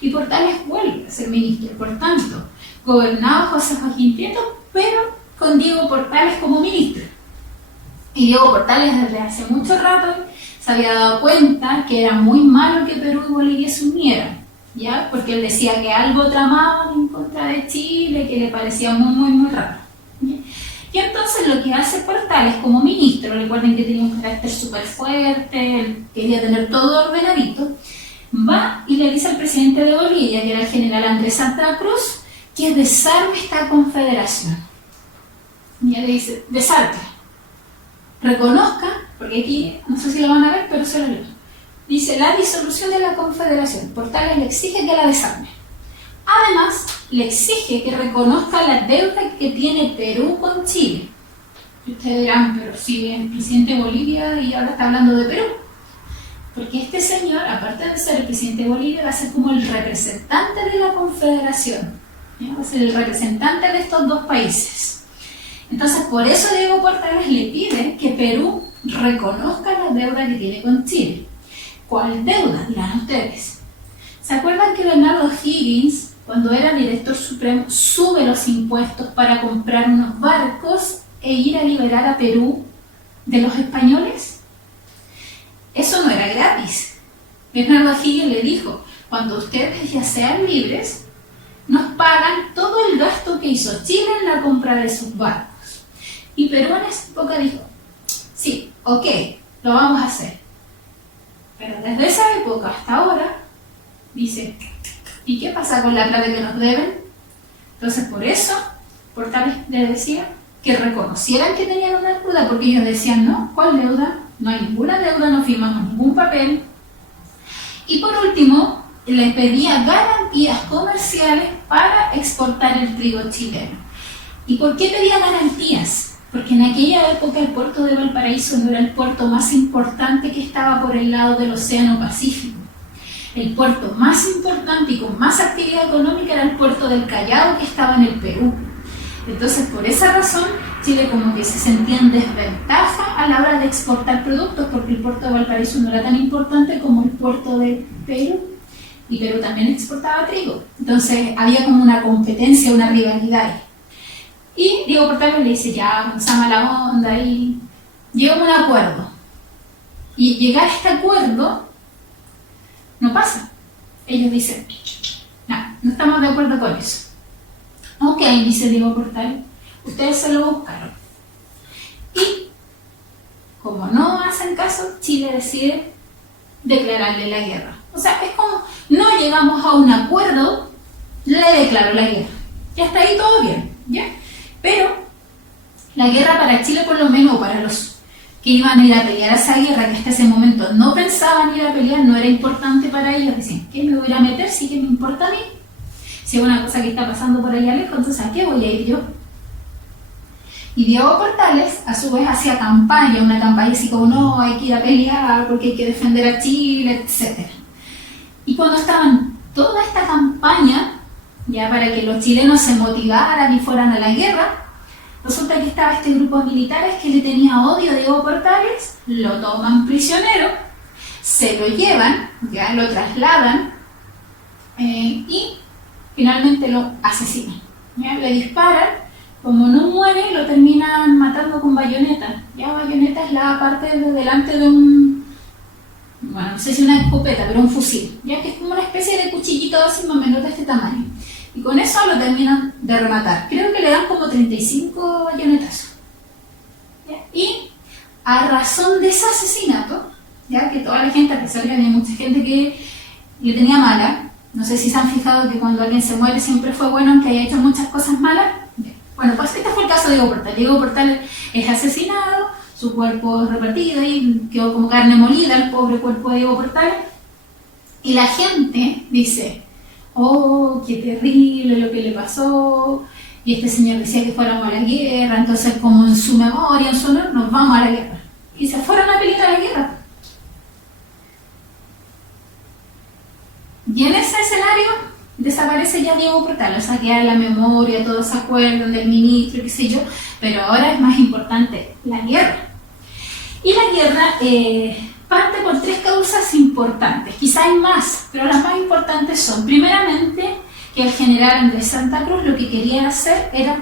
Y Portales vuelve a ser ministro, por tanto, gobernaba José Joaquín Prieto, pero con Diego Portales como ministro. Y Diego Portales desde hace mucho rato se había dado cuenta que era muy malo que Perú y Bolivia se unieran, ¿ya? Porque él decía que algo tramaban en contra de Chile, que le parecía muy raro, ¿ya? Y entonces lo que hace Portales como ministro, recuerden que tenía un carácter súper fuerte, él quería tener todo ordenadito, va y le dice al presidente de Bolivia, que era el general Andrés Santa Cruz, que desarme esta confederación. Y él le dice, desarme, reconozca, porque aquí, no sé si lo van a ver, pero se lo leo. Dice, la disolución de la confederación. Portales le exige que la desarme. Además, le exige que reconozca la deuda que tiene Perú con Chile. Y ustedes dirán, pero si es el presidente de Bolivia y ahora está hablando de Perú. Porque este señor, aparte de ser el presidente de Bolivia, va a ser como el representante de la Confederación. ¿Ya? Va a ser el representante de estos dos países. Entonces, por eso Diego Portales le pide que Perú reconozca la deuda que tiene con Chile. ¿Cuál deuda? Dirán ustedes. ¿Se acuerdan que Bernardo Higgins, cuando era director supremo, sube los impuestos para comprar unos barcos e ir a liberar a Perú de los españoles? Eso no era gratis. Bernardo Higgins le dijo, cuando ustedes ya sean libres, nos pagan todo el gasto que hizo Chile en la compra de sus barcos. Y Perú en esa época dijo, sí, ok, lo vamos a hacer. Pero desde esa época hasta ahora, dice, ¿y qué pasa con la plata que nos deben? Entonces por eso, Portales le decía que reconocieran que tenían una deuda, porque ellos decían, no, ¿cuál deuda? No hay ninguna deuda, no firmamos ningún papel. Y por último, les pedía garantías comerciales para exportar el trigo chileno. ¿Y por qué pedía garantías? Porque en aquella época el puerto de Valparaíso no era el puerto más importante que estaba por el lado del Océano Pacífico. El puerto más importante y con más actividad económica era el puerto del Callao, que estaba en el Perú. Entonces, por esa razón, Chile como que se sentía en desventaja a la hora de exportar productos, porque el puerto de Valparaíso no era tan importante como el puerto de Perú, y Perú también exportaba trigo. Entonces, había como una competencia, una rivalidad. Y Diego Portales le dice, ya, esa mala onda, y llegamos a un acuerdo. Y llegar a este acuerdo no pasa. Ellos dicen, no estamos de acuerdo con eso. Ok, dice Diego Portales, ustedes se lo buscaron. Y, como no hacen caso, Chile decide declararle la guerra. O sea, es como, no llegamos a un acuerdo, le declaró la guerra. Ya está ahí todo bien, ¿ya? Pero, la guerra para Chile, por lo menos, para los que iban a ir a pelear a esa guerra, que hasta ese momento no pensaban ir a pelear, no era importante para ellos. Decían, ¿qué me voy a meter? Sí que me importa a mí. Si es una cosa que está pasando por allá lejos, entonces ¿a qué voy a ir yo? Y Diego Portales, a su vez, hacía campaña, una campaña así como, no, hay que ir a pelear porque hay que defender a Chile, etc. Y cuando estaban toda esta campaña, ya para que los chilenos se motivaran y fueran a la guerra, resulta que estaba este grupo de militares que le tenía odio a Diego Portales, lo toman prisionero, se lo llevan, ya lo trasladan, y finalmente lo asesinan. ¿Ya? Le disparan, como no muere, lo terminan matando con bayoneta. Ya, bayoneta es la parte de delante de un, bueno, no sé si una escopeta, pero un fusil, ya que es como una especie de cuchillito así más o menos de este tamaño. Y con eso lo terminan de rematar. Creo que le dan como 35 bayonetazos. ¿Ya? Y a razón de ese asesinato, ya que toda la gente, a pesar de que había mucha gente que le tenía mala, no sé si se han fijado que cuando alguien se muere siempre fue bueno aunque haya hecho muchas cosas malas. Bueno, pues este fue el caso de Diego Portales. Diego Portales es asesinado, su cuerpo es repartido y quedó como carne molida el pobre cuerpo de Diego Portales. Y la gente dice, oh, qué terrible lo que le pasó. Y este señor decía que fuéramos a la guerra, entonces como en su memoria, en su honor, nos vamos a la guerra. Y se fueron a pelear a la guerra. Y en ese escenario desaparece ya Diego Portales, o sea, queda la memoria, todos se acuerdan del ministro, qué sé yo, pero ahora es más importante la guerra. Y la guerra parte por tres causas importantes, quizá hay más, pero las más importantes son, primeramente, que el general Andrés Santa Cruz lo que quería hacer era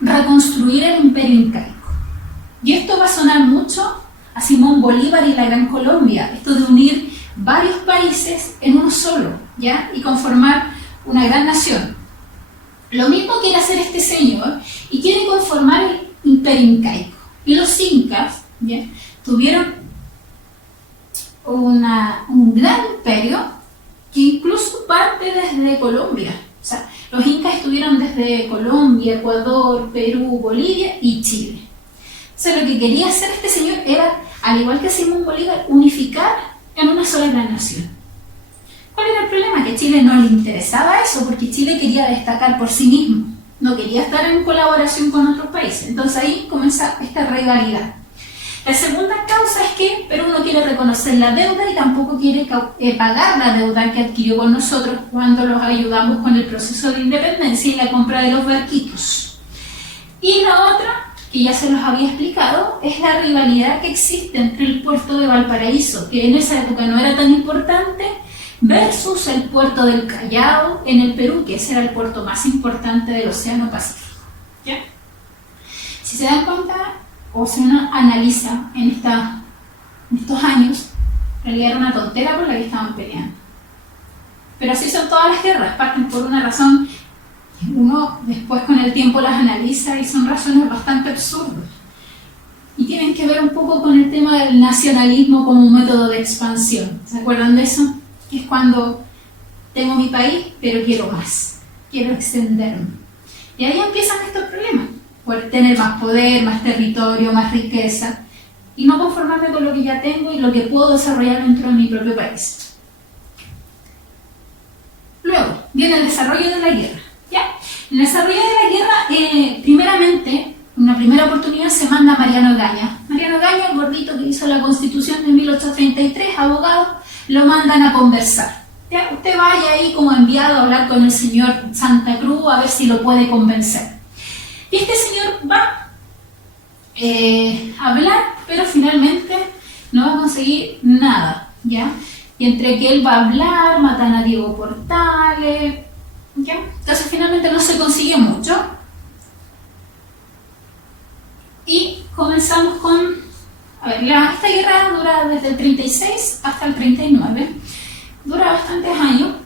reconstruir el imperio incaico. Y esto va a sonar mucho a Simón Bolívar y la Gran Colombia, esto de unir varios países en uno solo, ¿ya? Y conformar una gran nación. Lo mismo quiere hacer este señor y quiere conformar el imperio incaico. Y los incas, ¿ya? Tuvieron un gran imperio que incluso parte desde Colombia. O sea, los incas estuvieron desde Colombia, Ecuador, Perú, Bolivia y Chile. O sea, lo que quería hacer este señor era, al igual que Simón Bolívar, unificar en una sola gran nación. ¿Cuál era el problema? Que a Chile no le interesaba eso, porque Chile quería destacar por sí mismo, no quería estar en colaboración con otros países. Entonces ahí comienza esta rivalidad. La segunda causa es que Perú no quiere reconocer la deuda y tampoco quiere pagar la deuda que adquirió con nosotros cuando los ayudamos con el proceso de independencia y la compra de los barquitos. Y la otra, que ya se los había explicado, es la rivalidad que existe entre el puerto de Valparaíso, que en esa época no era tan importante, versus el puerto del Callao en el Perú, que ese era el puerto más importante del Océano Pacífico. ¿Ya? Si se dan cuenta, o si uno analiza en estos años, en realidad era una tontera por la que estaban peleando. Pero así son todas las guerras, parten por una razón, uno después con el tiempo las analiza y son razones bastante absurdas. Y tienen que ver un poco con el tema del nacionalismo como un método de expansión. ¿Se acuerdan de eso? Que es cuando tengo mi país, pero quiero más, quiero extenderme. Y ahí empiezan estos problemas. Por tener más poder, más territorio, más riqueza, y no conformarme con lo que ya tengo y lo que puedo desarrollar dentro de mi propio país. Luego, viene el desarrollo de la guerra. ¿Ya? En el desarrollo de la guerra, primeramente, una primera oportunidad se manda a Mariano Egaña. Mariano Egaña, el gordito que hizo la Constitución de 1833, abogado, lo mandan a conversar. ¿Ya? Usted vaya ahí como enviado a hablar con el señor Santa Cruz a ver si lo puede convencer. Y este señor va a hablar, pero finalmente no va a conseguir nada, ¿ya? Y entre que él va a hablar, matan a Diego Portales, ¿ya? Entonces finalmente no se consigue mucho. Y comenzamos con... A ver, esta guerra dura desde el 36 hasta el 39, dura bastantes años,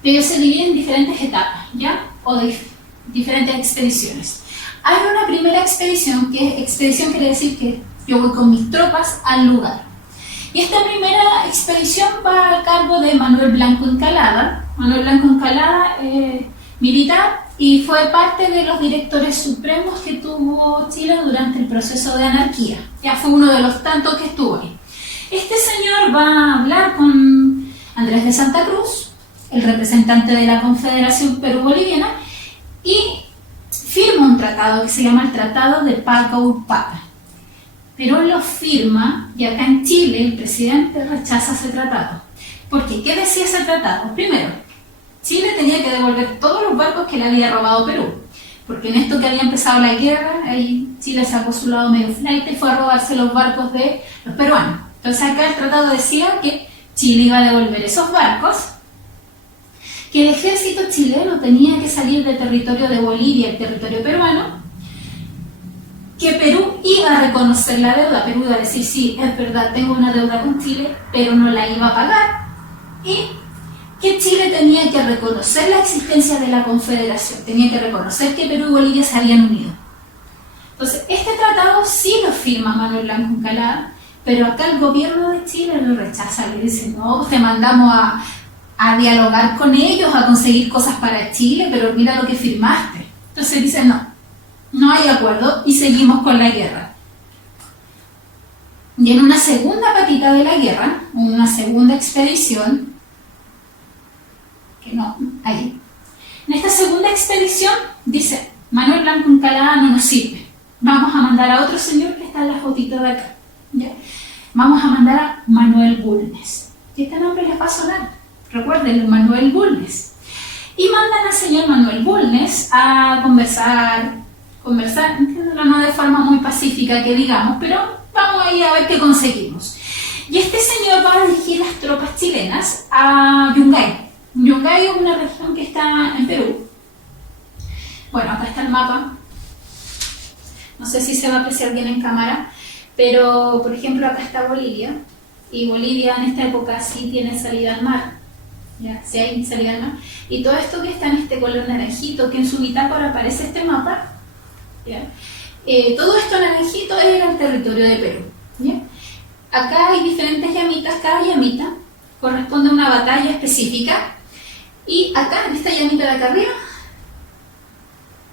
pero se divide en diferentes etapas, ¿ya? O diferentes expediciones. Hay una primera expedición, que expedición quiere decir que yo voy con mis tropas al lugar. Y esta primera expedición va a cargo de Manuel Blanco Encalada. Manuel Blanco Encalada, militar, y fue parte de los directores supremos que tuvo Chile durante el proceso de anarquía. Ya fue uno de los tantos que estuvo ahí. Este señor va a hablar con Andrés de Santa Cruz, el representante de la Confederación Perú-Boliviana, y firma un tratado que se llama el Tratado de Pacaupata. Pero él lo firma y acá en Chile el presidente rechaza ese tratado. ¿Por qué? ¿Qué decía ese tratado? Primero, Chile tenía que devolver todos los barcos que le había robado Perú, porque en esto que había empezado la guerra, ahí Chile sacó su lado medio flight y fue a robarse los barcos de los peruanos. Entonces acá el tratado decía que Chile iba a devolver esos barcos, que el ejército chileno tenía que salir del territorio de Bolivia, el territorio peruano, que Perú iba a reconocer la deuda, Perú iba a decir, sí, es verdad, tengo una deuda con Chile, pero no la iba a pagar, y que Chile tenía que reconocer la existencia de la Confederación, tenía que reconocer que Perú y Bolivia se habían unido. Entonces, este tratado sí lo firma Manuel Blanco Encalada, pero acá el gobierno de Chile lo rechaza, le dice, no, te mandamos a dialogar con ellos, a conseguir cosas para Chile, pero mira lo que firmaste. Entonces dice, no hay acuerdo y seguimos con la guerra. Y en una segunda patita de la guerra, una segunda expedición, ahí. En esta segunda expedición dice, Manuel Blanco Encalada no nos sirve, vamos a mandar a otro señor que está en la fotito de acá, ¿ya? Vamos a mandar a Manuel Bulnes. Y este nombre les va a sonar, recuerden, Manuel Bulnes. Y mandan al señor Manuel Bulnes a conversar, entiéndelo, no de forma muy pacífica que digamos, pero vamos ahí a ver qué conseguimos. Y este señor va a dirigir las tropas chilenas a Yungay. Yungay es una región que está en Perú. Bueno, acá está el mapa. No sé si se va a apreciar bien en cámara, pero por ejemplo acá está Bolivia. Y Bolivia en esta época sí tiene salida al mar. ¿Ya? Sí hay salida al mar. Y todo esto que está en este color naranjito, que en su bitácora aparece este mapa, ¿ya? Todo esto naranjito era el territorio de Perú, ¿ya? Acá hay diferentes llamitas, cada llamita corresponde a una batalla específica. Y acá, en esta llamita de acá arriba,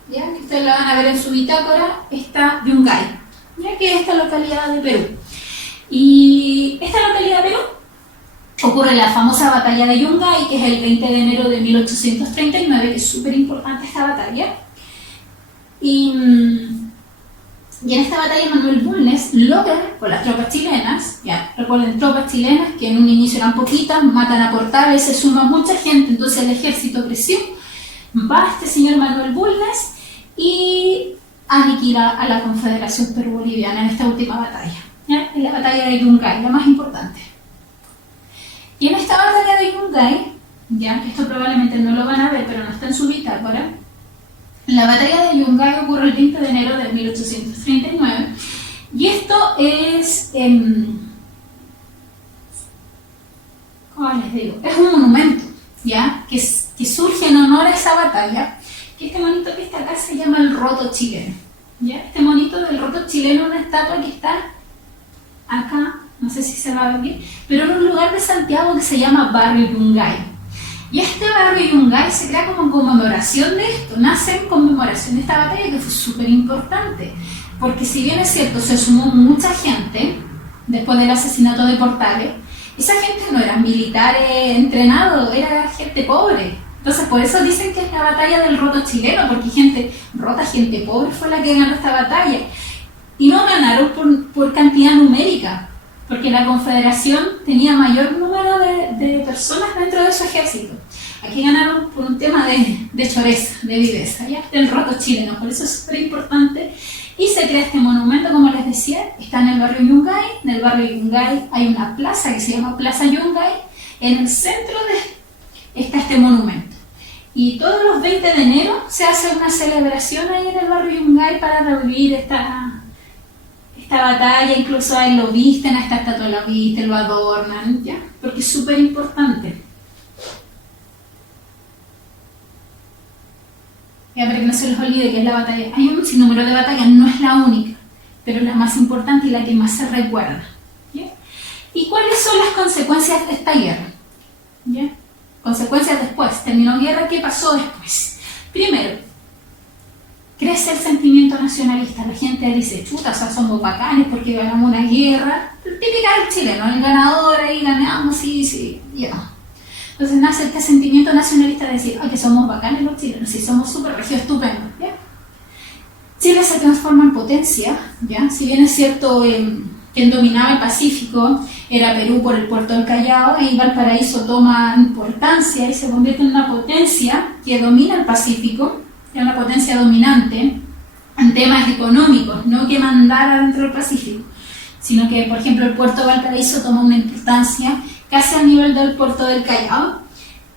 ya que ustedes la van a ver en su bitácora, está Yungay, ya que es esta localidad de Perú. Y esta localidad de Perú ocurre la famosa batalla de Yungay, que es el 20 de enero de 1839, que es súper importante esta batalla. Y en esta batalla Manuel Bulnes logra, con las tropas chilenas, ya recuerden, tropas chilenas que en un inicio eran poquitas, matan a Portales, se suma mucha gente, entonces el ejército creció, va este señor Manuel Bulnes y aniquila a la Confederación Perú-Boliviana en esta última batalla, ¿ya? En la batalla de Yungay, la más importante. Y en esta batalla de Yungay, ya que esto probablemente no lo van a ver, pero no está en su bitácora, la batalla de Yungay ocurre el 20 de enero de 1839 y esto es, ¿cómo les digo? Es un monumento, ¿ya? Que surge en honor a esa batalla, que este monito que está acá se llama el Roto Chileno, ¿ya? Este monito del Roto Chileno es una estatua que está acá, no sé si se va a ver bien, pero en un lugar de Santiago que se llama Barrio Yungay. Y este barrio Yungay se crea como en conmemoración de esto, nace en conmemoración de esta batalla que fue súper importante, porque si bien es cierto, se sumó mucha gente después del asesinato de Portales, esa gente no eran militares entrenados, era gente pobre. Entonces por eso dicen que es la batalla del roto chileno, porque gente rota, gente pobre fue la que ganó esta batalla. Y no ganaron por cantidad numérica, porque la Confederación tenía mayor número de personas dentro de su ejército. Aquí ganaron por un tema de choreza, de viveza, ¿ya? Del roto chileno, por eso es súper importante. Y se crea este monumento, como les decía, está en el barrio Yungay. En el barrio Yungay hay una plaza que se llama Plaza Yungay. En el centro está este monumento. Y todos los 20 de enero se hace una celebración ahí en el barrio Yungay para revivir esta batalla, incluso ahí lo visten, a esta estatua lo visten, lo adornan, ¿ya? Porque es súper importante. Ya, para que no se les olvide que es la batalla. Hay un sinnúmero de batallas, no es la única, pero la más importante y la que más se recuerda, ¿ya? ¿Y cuáles son las consecuencias de esta guerra? ¿Ya? Consecuencias después. Terminó guerra, ¿qué pasó después? Primero, crece el sentimiento nacionalista. La gente dice, chuta, o sea, somos bacanes porque ganamos una guerra. Típica del chileno, el ganador, ahí ganamos, sí, ya. Entonces nace este sentimiento nacionalista de decir, que somos bacanes los chilenos, sí, somos súper regios, estupendo, ¿ya? Chile se transforma en potencia, ¿ya? Si bien es cierto, quien dominaba el Pacífico era Perú por el puerto del Callao, y Valparaíso toma importancia y se convierte en una potencia que domina el Pacífico, es una potencia dominante en temas económicos, no que mandara dentro del Pacífico, sino que, por ejemplo, el puerto de Valparaíso toma una importancia casi al nivel del puerto del Callao.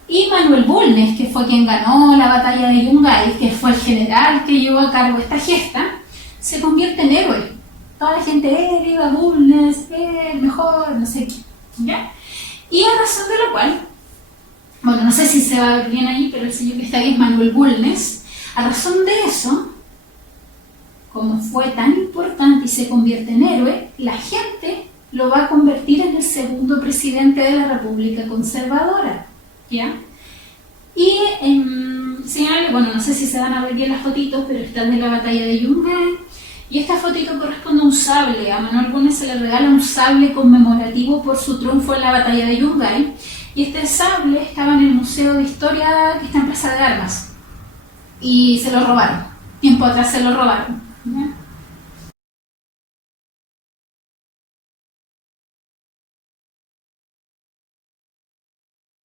Y Manuel Bulnes, que fue quien ganó la batalla de Yungay, que fue el general que llevó a cargo esta gesta, se convierte en héroe. Toda la gente, viva Bulnes, el mejor, no sé qué, ¿ya? Y a razón de lo cual, bueno, no sé si se va a ver bien ahí, pero el señor que está ahí es Manuel Bulnes. A razón de eso, como fue tan importante y se convierte en héroe, la gente lo va a convertir en el segundo presidente de la República Conservadora, ¿ya? Y bueno, no sé si se van a ver bien las fotitos, pero está de la batalla de Yungay, y esta fotito corresponde a un sable. A Manuel Bulnes se le regala un sable conmemorativo por su triunfo en la batalla de Yungay, y este sable estaba en el Museo de Historia que está en Plaza de Armas, y se lo robaron, tiempo atrás se lo robaron.